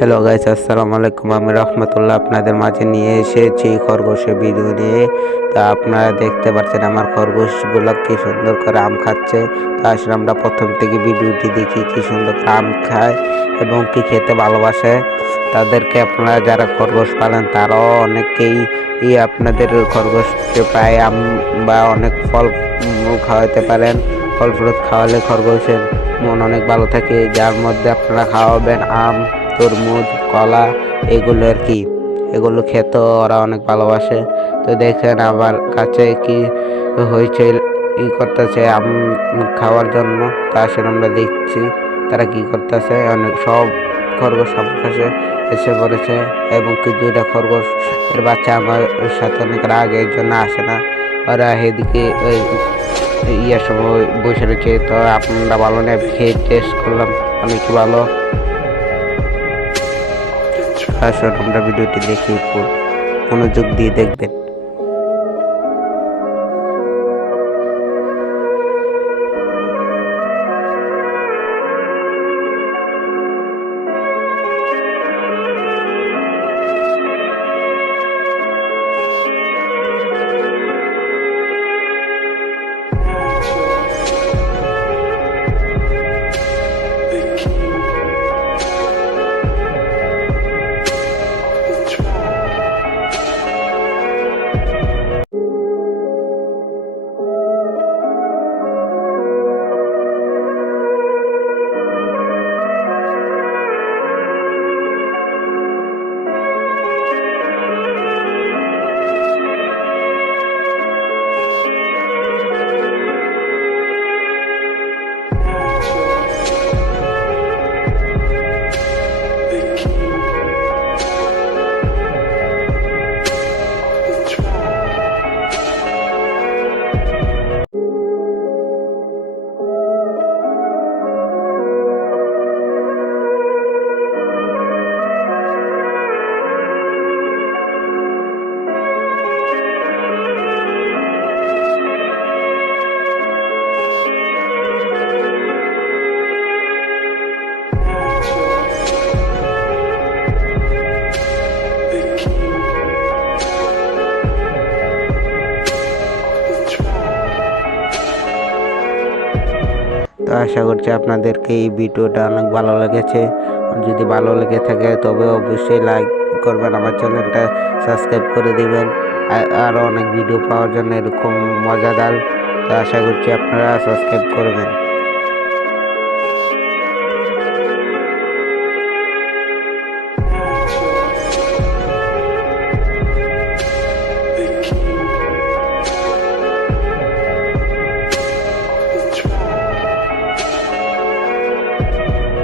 Hello guys, আসসালামু আলাইকুম। আমি রহমতুল্লাহ আপনাদের মাঝে নিয়ে এসেছি খরগোশের ভিডিও নিয়ে। তা আপনারা দেখতে পাচ্ছেন আমার খরগোশগুলো কি সুন্দর করে আম খাচ্ছে। তো আসলে আমরা প্রথম থেকে ভিডিওটি দেখি কি সুন্দর করে আম খায় এবং কি খেতে ভালোবাসে। তাদেরকে আপনারা যারা খরগোশ পালেন তারাও অনেকেই আপনাদের খরগোশকে প্রায় আম বা অনেক ফল খাওয়াতে পারেন। ফল ফ্রুট খাওয়ালে খরগোশের মন অনেক ভালো থাকে, যার মধ্যে আপনারা খাওয়াবেন আম, তরমুজ, কলা, এগুলো আর কি। এগুলো খেতে ওরা অনেক ভালোবাসে। তো দেখেন আমার কাছে কি হয়েছে, করতেছে আম খাওয়ার জন্য। তা আসলে আমরা দেখছি তারা কি করতেছে। অনেক সব খরগোশ আমার কাছে এসে পড়েছে এবং কি দুইটা খরগোশ এর বাচ্চা আমার সাথে অনেক রাগের জন্য আসে না। ওরা এদিকে ইয়ার সময় বসে রয়েছে। তো আপনারা ভালো না, খেয়ে টেস্ট করলাম, অনেক ভালো। আসলে আমরা ভিডিওটি দেখি, মনোযোগ দিয়ে দেখবেন। তো আশা করছি আপনাদেরকে এই ভিডিওটা অনেক ভালো লেগেছে। যদি ভালো লেগে থাকে তবে অবশ্যই লাইক করবেন, আমার চ্যানেলটা সাবস্ক্রাইব করে দিবেন আরও অনেক ভিডিও পাওয়ার জন্য এরকম মজাদার। তো আশা করছি আপনারা সাবস্ক্রাইব করবেন।